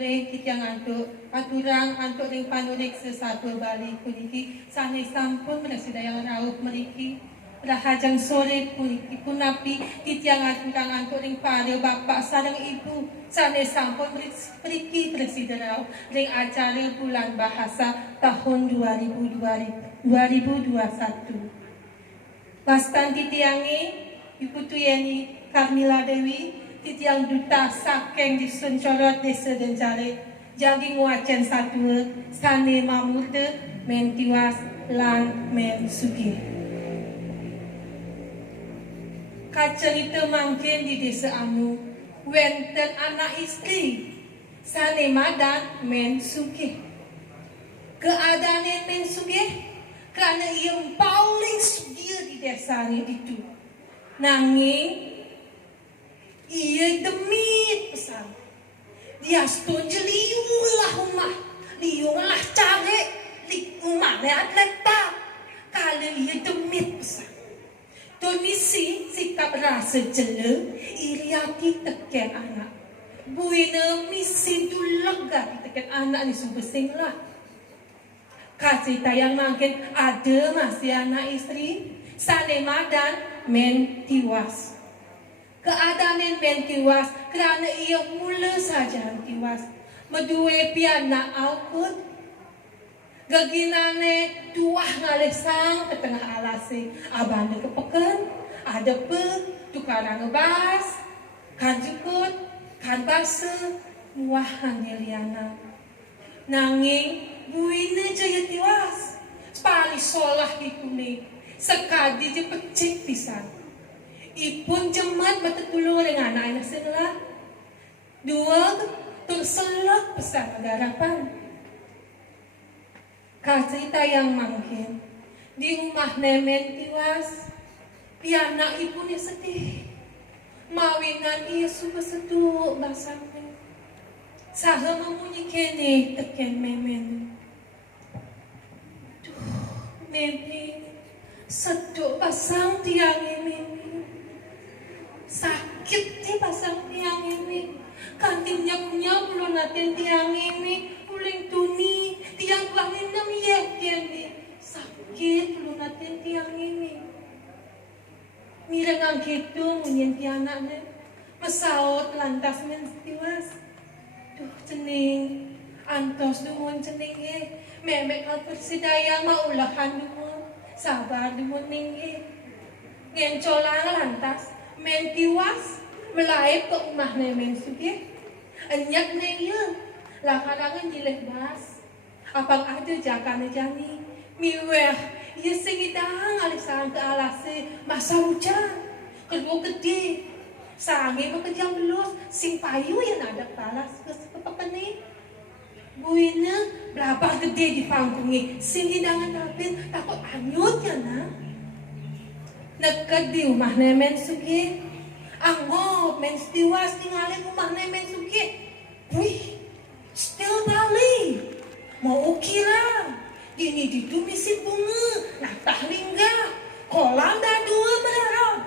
sore kita ngantuk aturang antuk ring panurik sesatu balik puniki sane sampun menasidayang rauh meriki rahajang sore puniki punapi titiang aturang antuk ring pare bapak sareng ibu sane sampun meriki presiderau ring acara bulan bahasa tahun 2021 Pastan titiangi Ibu Tuyeni Karmila Dewi titiang duta saking disun corot desa Denjare jagi nguacen satu sane mamute men tiwas lan men sugi kacerita mangkin di desa anu wenten anak istri sane madan men sugi keadaan men sugi karena yang paling sugi di desa ini itu nanging ia demit pesan dia setuju liunglah rumah liunglah cari di rumah lihat letak kalau ia demit pesan donisi sikap rasa jela iriati teken anak buina misi dulaga teken anak ni sumber singlah kasih tayang makin ada masih anak istri sane madan men tiwas keadaan men tiwas kerana ia mula saja tiwas medue piana aukut gaginane tuah ngalih sang ke tengah alase abang kepekan ada pe tukarang ngebas kan jukut kan basa muahan Eliana nanging buine jaya tiwas pali solah ikune sekadi je pecik pisan ipun jemat bertulung dengan anak-anak sebelah. Dua, terselak pesan garapan. Kasita yang mangkin di rumah nemen tiwas, pianak ibunya sedih. Mawinan ia suka seduk basangnya. Saha memunyi kene teken memen. Duh, memen seduk basang tiang ini. Sakit di pasang tiang ini kantin nyam-nyam belum natin tiang ini uling tuni tiang bangin nam ini sakit belum natin tiang ini mirang ang gitu munyin tianaknya masaot lantas menstiwas duh cening antos dumun cening memek al persidaya maulahan dumun sabar dumun ning ngencolang lantas men tiwas melaip ke rumah men sugi enyak neye lakarangan jileh bas apang ada jakane jani miweh ia singidang alisan ke alase masa hujan kedua gede sange bekerja belus sing payu yang ada palas ke pekene buina berapa gede di pangkungi singidangan dapin takut anyutnya nah dekat di rumah men sugi anggap men tiwas tinggalin rumah men sugi wih still bali mau ukira gini ditumisin bunga natah lingga kolam dah dua berang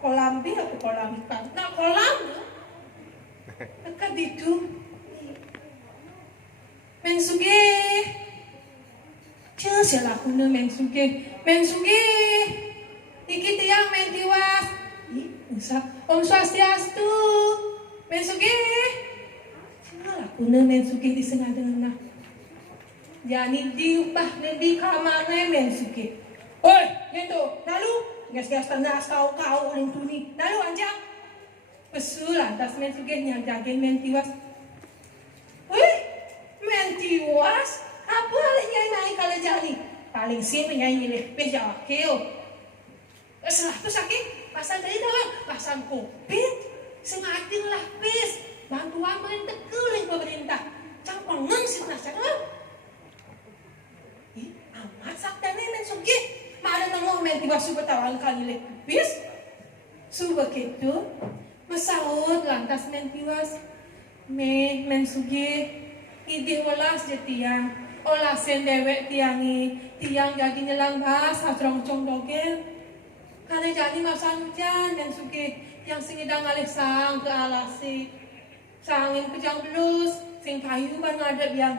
kolam bi atau kolam ikan nah kolam dekat itu men sugi cia silaku men sugi iki tiang men tiwas. Om Swastiastu. Men sugih. Lakuna men sugih di sengadana. Jani diubah di kamarnya men sugih. Oi, gitu. Lalu gas-gas tengah kau uling tuni. Lalu anjang. Pesul lantas men sugih nyagagen men tiwas. Wih, men tiwas. Apa halnya naik kalau jani? Paling sih menyanyi lebih jauh. Setelah itu sakit, pasang tadi doang, pasang COVID, sengaja lapis, bantuan pemerintah oleh pemerintah, campur sih nasihat amat sakit men sugi, mana nengok men tiba suka tawan kali lapis, suka gitu, masaud lantas men tiwas, men sugi, idih olas jetiang, olasen dewek tiang jadi nyelang bahas, acong-acong dogel. Karena jadi masa hujan dan suki yang singidang alih sang ke alasi sangin kejang belus sing payu ban ngadep yang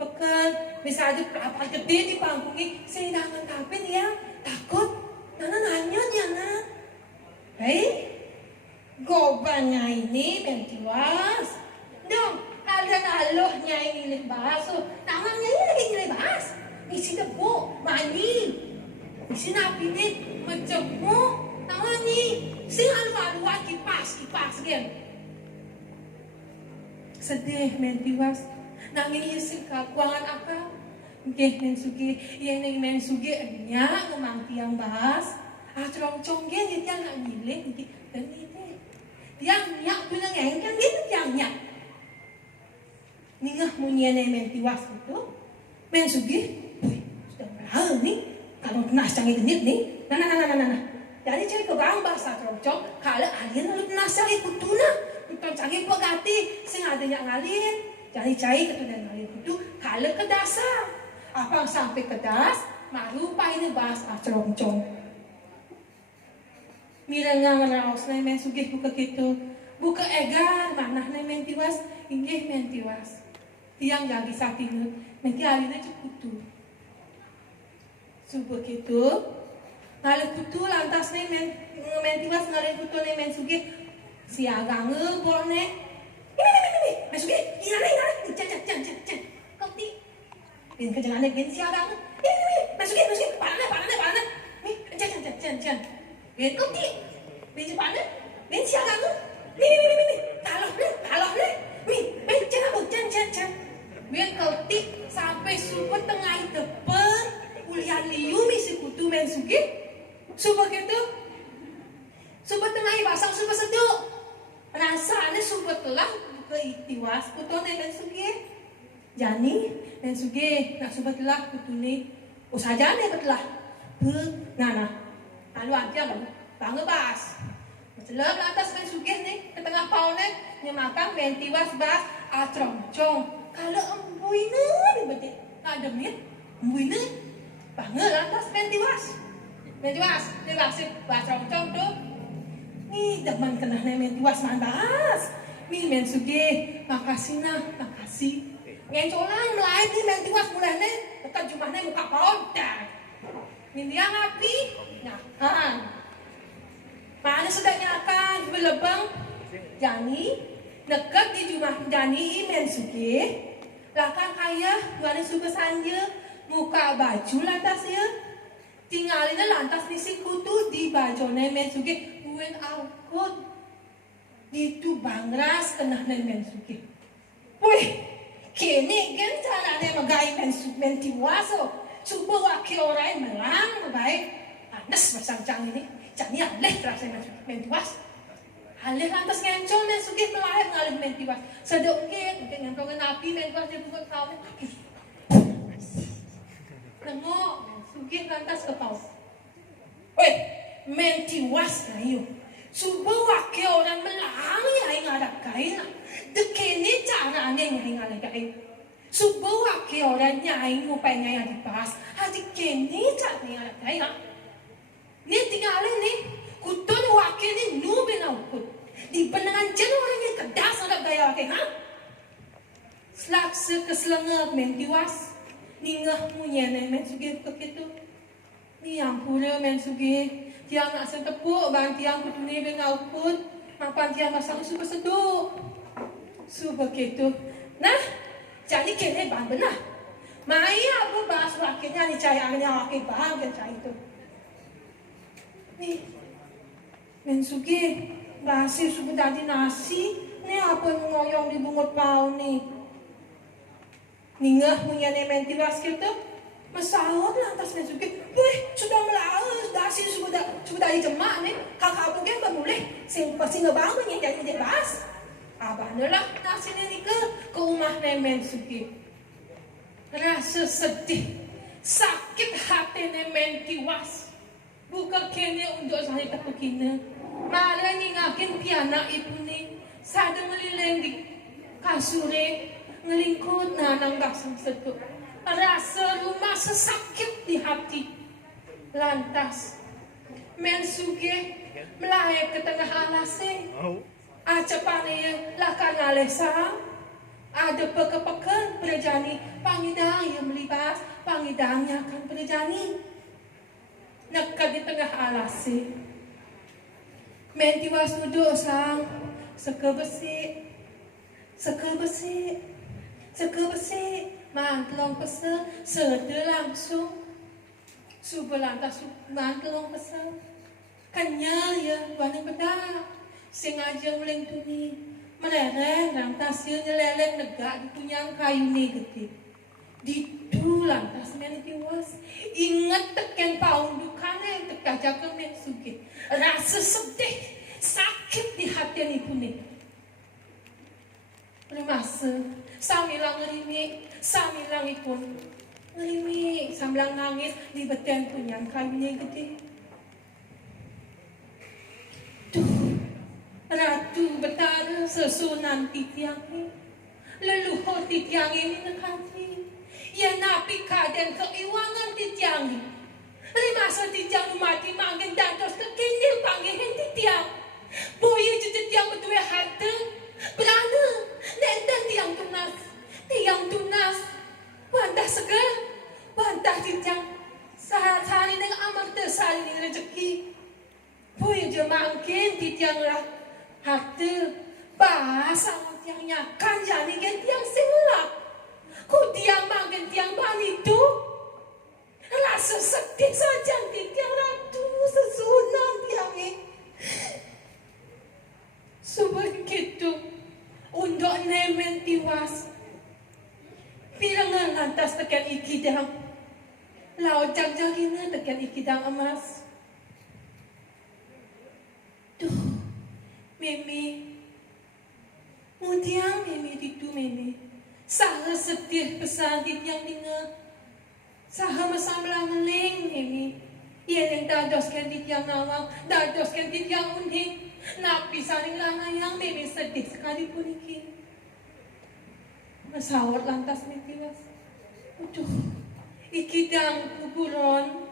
pekan misalnya perapat gede di panggung ini sing dangan kapin ya takut nana nanya jana hei gobanya ini bentiwas dong ada nalohnya ini lebas tangannya ini lagi lebas isi debu mani isi napi ini menjemu tangan ni sing alu kipas gen sedih mentiwas nangin isi kakuangan akal Nggih men sugi, yang nang men sugi nya ngemang tiang bahas. Cerong-cong gen tiang nak milih dan ini. Tiang nyak punya ngengkan gitu tiang nyak. Ningah munyene men tiwas itu. Men sugi, sudah berhal nih. Kalau nas canggih genit nih. Nah. Jadi cari kegang bahasa cerong-cong. Kalau alien lalu nas canggih kutuna. Untuk canggih pegati, sing adanya ngalin. Jadi cari ketunan ngalin itu. Kalau ke dasar. Apa sampai ke das, marupa ini bahas cerong-cong. Mira nga raos na men sugih buka gitu, buka egar manah na men tiwas, inggih men tiwas. Tiang gagi sakit menti alina cukup tu. Subuh gitu, ngale kutu lantas na men tiwas ngale kutu na men sugih, siaga ngebor ne. Ini, men sugih, ina, can. Kau ti. Bin kejangan gen siaga. Ini, masukin. Panas. Nih, can. Bin kuti. Bin panas. Bin siaga. Nih. Taloh le. Bin can. Bin kuti sampai super tengah depan. Ulian liu misi kutu men sugi. Super gitu. Super tengah basang super seduk. Rasanya super telah ke itiwas kutu men sugi. Jani dan suge nak subatlah kutuni usahanya betlah nah lalu aja bangun bas celak atas kan suge nih ke tengah pau nih nyemakan mentiwas bas acrong-cong kalau embuina dibaca ada mit embuina bangun atas mentiwas bas acrong-cong tuh nih demen kena mentiwas man bahas nih men suge makasih ngencolan mulai ni men tiwas mulai ni dekat jumlah ni muka pohon dah. Mindiang api, nyakan. Mana sudah nyakan belebang. Jani dekat di jumlah jani men suge. Lakan kaya gani suka sanja muka baju lantas ya. Tinggalin lantas misi kutu di baju ni men suge. Buat aukut. Itu bangras kena ni men suge. Wih. Kini kan caranya magai mentiwaso, coba wakil orang melang magai panas masang ini, jadi alih terasa mentiwas, alih lantas ngencol dan sugih melahir ngalih mentiwas, sedokit dengan kau napi mentiwas dia bukan kau, nengok sugih lantas ke kau, mentiwas kayu, coba wakil orang melang yang ada kain. Dekini caranya yang ada kain. Subuh wakil orang nyai ngupanya yang dibahas. Hati kini caranya ada kain. Ni tinggalin ni. Kutun wakil ni nubin aukut. Di penangan jen orang yang kedas ada gaya kain. Selaksa keselengap mentiwas. Ningah munyene men sugih kekitu. Ni yang pula men sugih. Tiang nak setepuk bang tiang kutuni ben aukut. Mapan tiang masang suka seduk. Begitu. Nah, jadi kene bang benar. Maya aku bahas wakilnya ni cahayanya wakil bang yang cahaya itu. Nih, mensugi basi suku tadi nasi. Ni apa yang ngoyong di bungut pau ni? Ningah punya nementi waskil tu. Masalah lantas mensugi. Wih, sudah melaus dasi suku tadi jemak ni. Kakak aku kan bermulai. Sing ngebangun yang jadi bahas. Abahnya nasi ni ke rumah nemen sugi. Rasa sedih, sakit hati nemen tiwas. Bukan kene untuk saya tak kena. Malah ngakin piana ibu ni. Sada melileng di kasure, ngelingkut nanang basang setuk. Rasa rumah sesakit di hati. Lantas, men sugi melahir ke tengah alasnya. Acepane lakan alesang Ada peke-peken perjani pangidang yang melibas pangidangnya akan perjani. Nekat di tengah alasi. Mentiwas duduk sang seke besi. Mantelong pesa sede langsung. Subelantas mantelong pesa. Kenyal ya tuan beda. Sengaja mulai tuni. Melereng lantas dia nyeleleng negak di punyang kayu ni gede. Ditu lantas men tiwas. Ingat teken paun dukane tekah jaga men suge. Rasa sedih, sakit di hati ni puni. Masa samilang ipun. Ngerimi, sambilang nangis di beten punyang kayu ni gede. Ratu betara sesunan titiang ini. Leluhur titiang ini nekati. Ya napi kaden keiwangan titiang ini. Masa titiang mati manggil dados kekinil panggilan titiang. Boya titiang berdua harta. Berana. Nenten tiang tunas. Bantah segar. Bantah titiang. Sehari-hari dengan amat tersari dengan rezeki. Boya je mangkin titiang lah. Harta bahasa tiang nyakan jadi gen tiang selak. Ku tiang magen tiang bani tu. Rasa sedih saja tiang ratu sesunan tiang ni. Sebegitu untuk nemen tiwas. Pirangan lantas tekan ikidang. Lau jang-jangina tekan ikidang emas. Meme, mudiang meme itu meme. Saha sedih pesan tiang dengar. Saha masamlah ngeling meme. Ia yang dadoskan tiang nawang, dadoskan tiang uning. Napi saling langayang meme sedih sekali pun iki. Masawat lantas metiwas. Aduh, iki dang kuburon.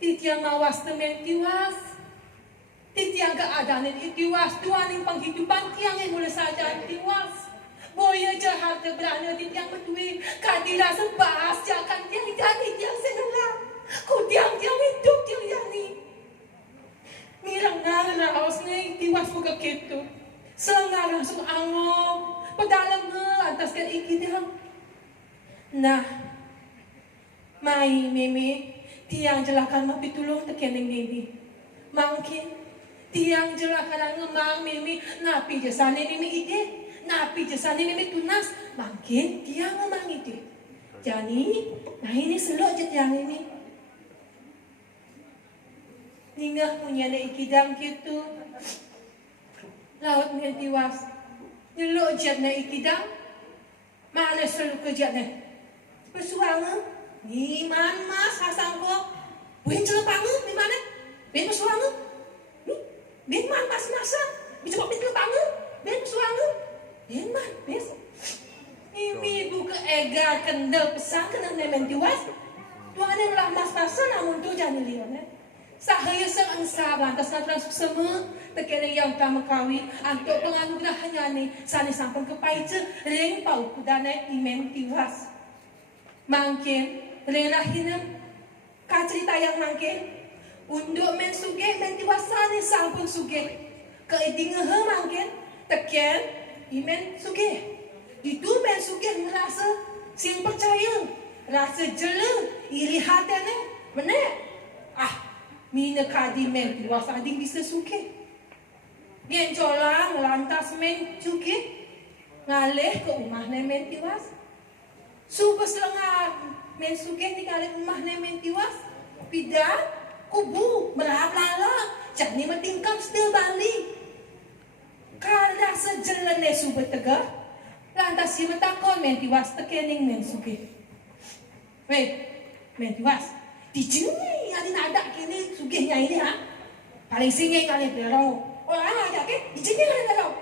Tiang mawas temen tiwas. Titiang keadaan ini tiwas, tuaning penghidupan tiang yang mulai saja tiwas. Boya jahat berani titiang berdui, kadira sebas jangan tiang jadi tiang senelah. Ku tiang hidup tiang yang ni. Mirang nara haus ni tiwas buka gitu. Sengar langsung angom, pedalang atas kan iki tiang. Nah, mai meme tiang jelakan mapi tulung tekeneng ini. Mungkin tiang jelah kadang ngemang mimi napi jasane mimi ide napi jasane mimi tunas makin tiang ngemang ide jadi nah ini selok je tiang ini ninggah punya na ikidang gitu laut nian tiwas nyelok je na ikidang mana selalu kerja na pesuanga ni man mas hasang ko buin celepanga di mana ben pesuanga Ben man masa bisa buat pintu bangun ben suanga ben man bes ini buka ega kendel pesan kena nemen tiwas tuan yang lah mas-masa namun tu jangan lihat sahaya seangsa bantas natran semua tekene yang utama kawi antuk penganugerahannya ni sani sampai ke paice ring pau kudane imen tiwas mungkin ring lahina kacerita yang mungkin untuk men suge men tiwasane sampun suge ke idinge mangken teken imen suge itu men suge ngerasa sing percaya rasa jele iri hatene mene mina kadi men tiwasane bisa suge yen colang lantas men suge ngalih ke rumah men tiwas subes lengar men suge tinggalin rumah men tiwas pidan kubu melala jadi metingkap still balik karena sejelene subet tegah lantas si metakon men tiwas tekening men suge men tiwas dijeni ada nada kini sugihnya ini paling singe kali berong orang aja ke dijeni kali berong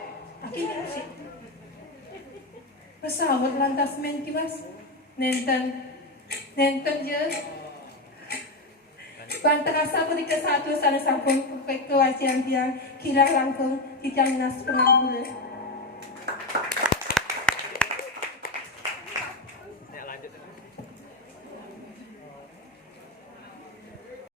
akhirnya sih pesawat lantas men tiwas nenten je Banterasa periksa satu sana sampun kewajian tiang kira langkung tiang nas pengangguran.